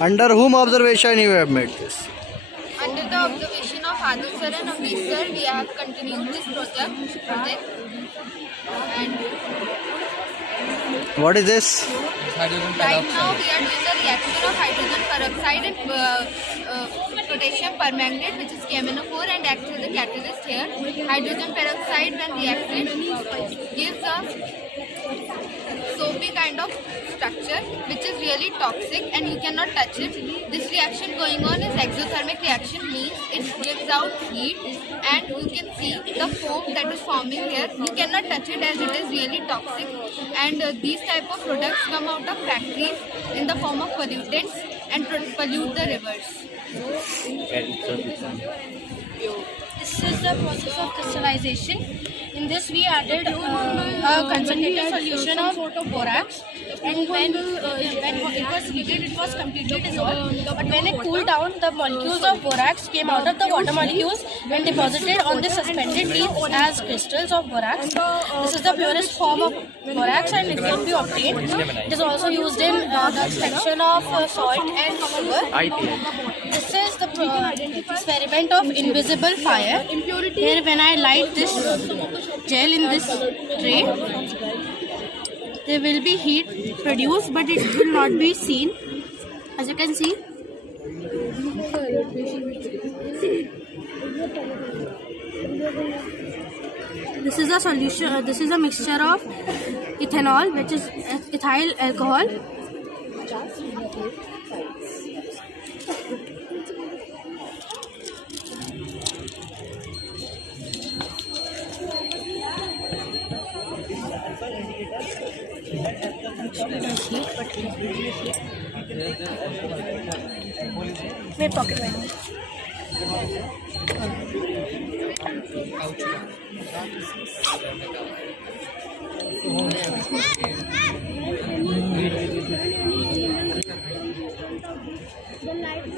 Under whom observation you have made this? Under the observation of Adil sir and Amrish sir, we have continued this project. And What is this? right now we are doing the reaction of hydrogen peroxide and potassium permanganate, which is KMnO4, and acts as a catalyst here. Hydrogen peroxide, when reacted, gives a soapy kind of structure which is really toxic and you cannot touch it. This reaction going on is exothermic reaction, means it gives out heat, and you can see the foam that is forming here. You cannot touch it as it is really toxic, and these type of products come out of factories in the form of pollutants and pollute the rivers. This is the process of crystallization. In this we added a concentrated solution of borax, and when it was heated it was completely dissolved. But when it cooled down, the molecules of borax came out of the water molecules and deposited on the suspended leaves as crystals of borax. This is the purest form of borax and it can be obtained. It is also used in the extraction of salt and sugar. This is the experiment of invisible fire. Here when I light this gel in this tray, there will be heat produced, but it will not be seen. As you can see, this is a solution. This is a mixture of ethanol, which is ethyl alcohol. My pocket money.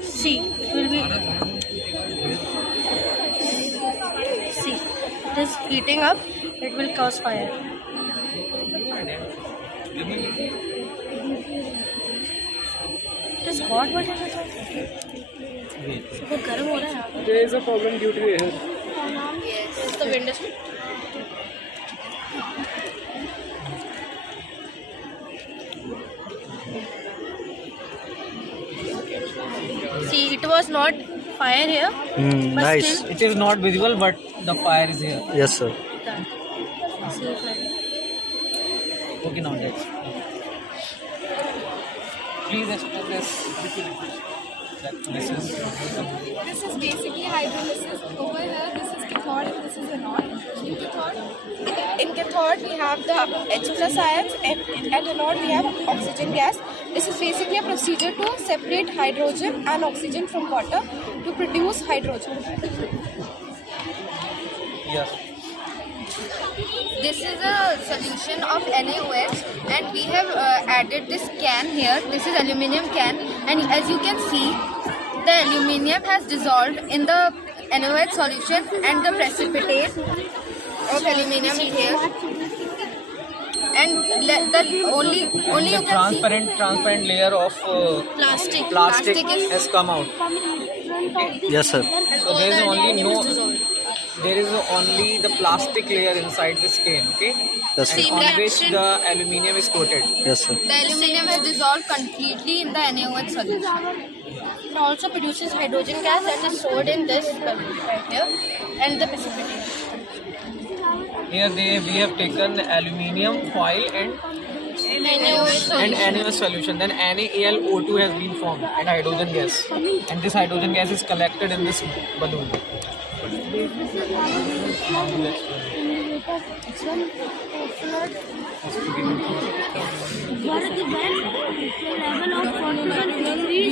See, it will be. See, it is heating up. It will cause fire. It is hot, but it is hot. So, गर्म हो रहा है. There is a problem due to air. Yes. Is the wind is. See, it was not fire here. But Nice. still, It is not visible, but the fire is here. Yes, sir. see it like. Okay, now let's. Please explain this. This is basically hydrolysis. Over here, this is cathode and this is anode. In cathode, we have the H plus ions, and in anode, we have oxygen gas. This is basically a procedure to separate hydrogen and oxygen from water to produce hydrogen. yes. This is a solution of NaOH, and we have added this can here. This is aluminium can, and as you can see, the aluminium has dissolved in the NaOH solution, and the precipitate of aluminium is here. And the only The you can see. transparent layer of Plastic. plastic Plastic is- has come out. Yes, sir. So there is only the plastic layer inside this cane, okay? Yes, sir. And on which reaction. the aluminium is coated. Yes, sir. The aluminium has dissolved completely in the NaOH solution. It also produces hydrogen gas that is stored in this balloon right here, and the precipitate. Here we have taken aluminium foil and NaOH solution. Then NaAlO2 has been formed and hydrogen gas. And this hydrogen gas is collected in this balloon. We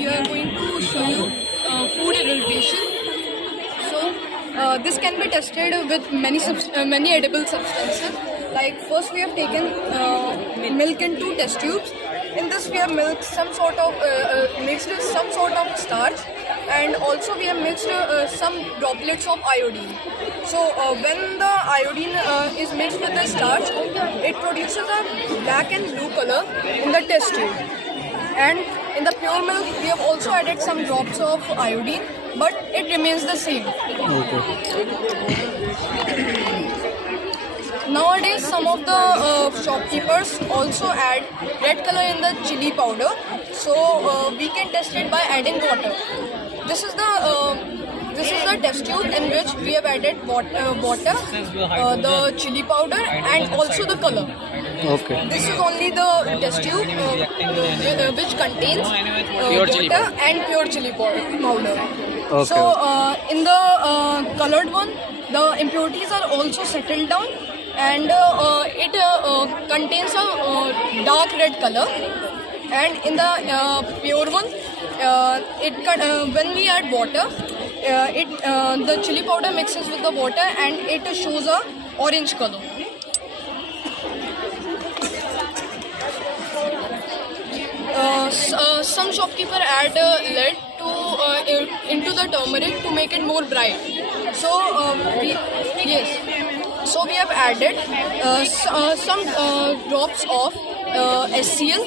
are going to show you food adulteration. So this can be tested with many edible substances. Like first we have taken milk in 2 test tubes. In this we have mixed some sort of starch, and also we have mixed some droplets of iodine. So when the iodine is mixed with the starch, it produces a black and blue color in the test tube. And in the pure milk, we have also added some drops of iodine, but it remains the same. Okay. Nowadays, some of the shopkeepers also add red color in the chili powder, so we can test it by adding water. This is the test tube in which we have added water, the chili powder, and also the color. Okay. This is only the test tube which contains water and pure chili powder. Okay. So in the colored one, the impurities are also settled down, and it contains a dark red color. And in the pure one, when we add water, the chili powder mixes with the water and it shows a orange color. Some shopkeeper add lead into the turmeric to make it more bright. So so we have added some drops of SCL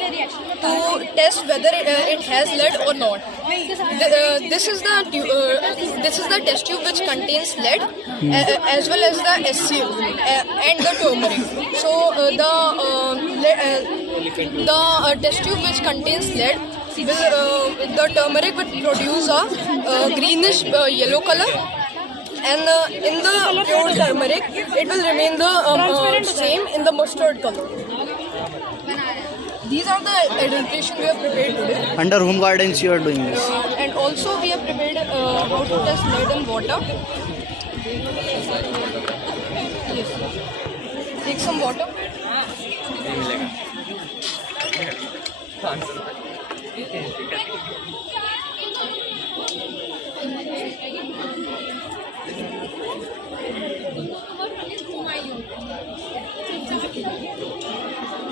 to test whether it has lead or not. This is the test tube which contains lead as well as the SCL and the turmeric. So the test tube which contains lead the turmeric will produce a greenish yellow color, and in the pure turmeric it will remain the same in the mustard color. These are the adulteration we have prepared today. Under whom guidance you are doing this? And also we have prepared how to test lead in water. Yes. Take some water.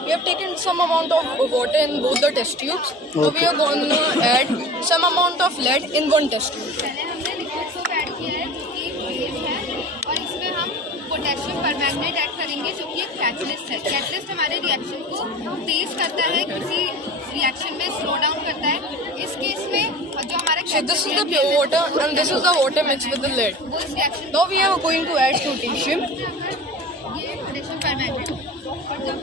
We have taken some amount of water in both the test tubes. So we are going to add some amount of lead in one test tube. पहले हमने liquid soap add किया है जो कि base है, और इसमें हम पोटेशियम परमैंगनेट ऐड करेंगे जो कि एक कैटलिस्ट है. कैटलिस्ट हमारे रिएक्शन को तेज करता है, किसी रिएक्शन में स्लो डाउन करता है. इस केस में जो हमारा So this is the pure water and this is the water mixed with the lead. वो इस reaction Now we are going to add potassium. ये पोटेशियम परमैंगनेट और जब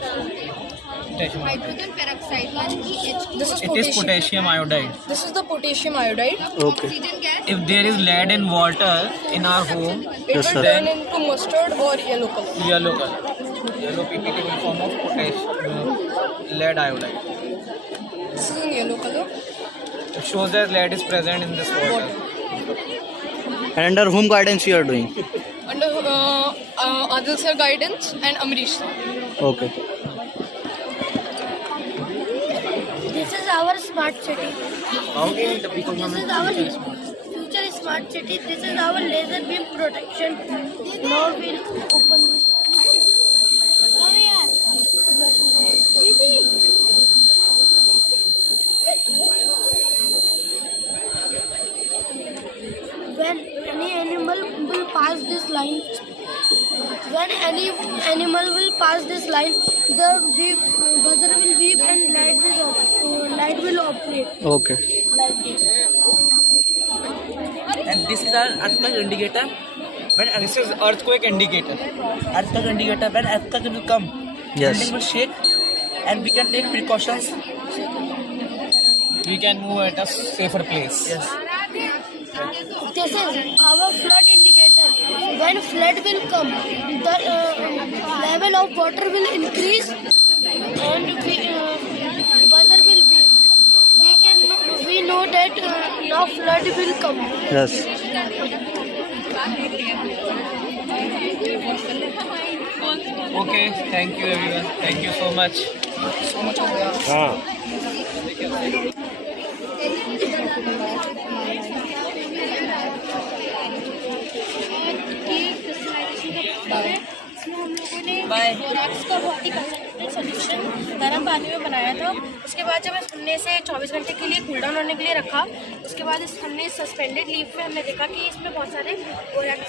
हाइड्रोजन पेरोक्साइड यानी कि H2 This is It is potassium iodide. This is the potassium iodide. Okay. Oxygen gas If there is lead in water in our home, It Yes, will sir. turn into mustard or yellow color. yellow color. Yellow PPT will form of potassium, lead iodide. This is in yellow color. It shows that lead is present in this water. And under whom guidance you are doing? Under Adil sir guidance and Amrish sir. Okay. This is our smart city. How can the people This is our future smart city. This is our laser beam protection. Now we'll open this. Come here. When any animal will pass this line, the buzzer will beep and light will operate Okay. like this. And this is our earthquake indicator. This is earthquake indicator. Earthquake indicator. When earthquake will come, Yes. building will shake, and we can take precautions. We can move at a safer place. Yes. This is our flood indicator. When flood will come, the level of water will increase and buzzer will be. We know that now flood will come. Yes. Okay, thank you everyone. Thank you so much. इसमें हम लोगों ने borax का बहुत ही concentrated solution गर्म पानी में बनाया था. उसके बाद जब हमने इसे 24 घंटे के लिए कूल डाउन होने के लिए रखा, उसके बाद हमने सस्पेंडेड लीव में हमने देखा कि इसमें बहुत सारे बोराक्स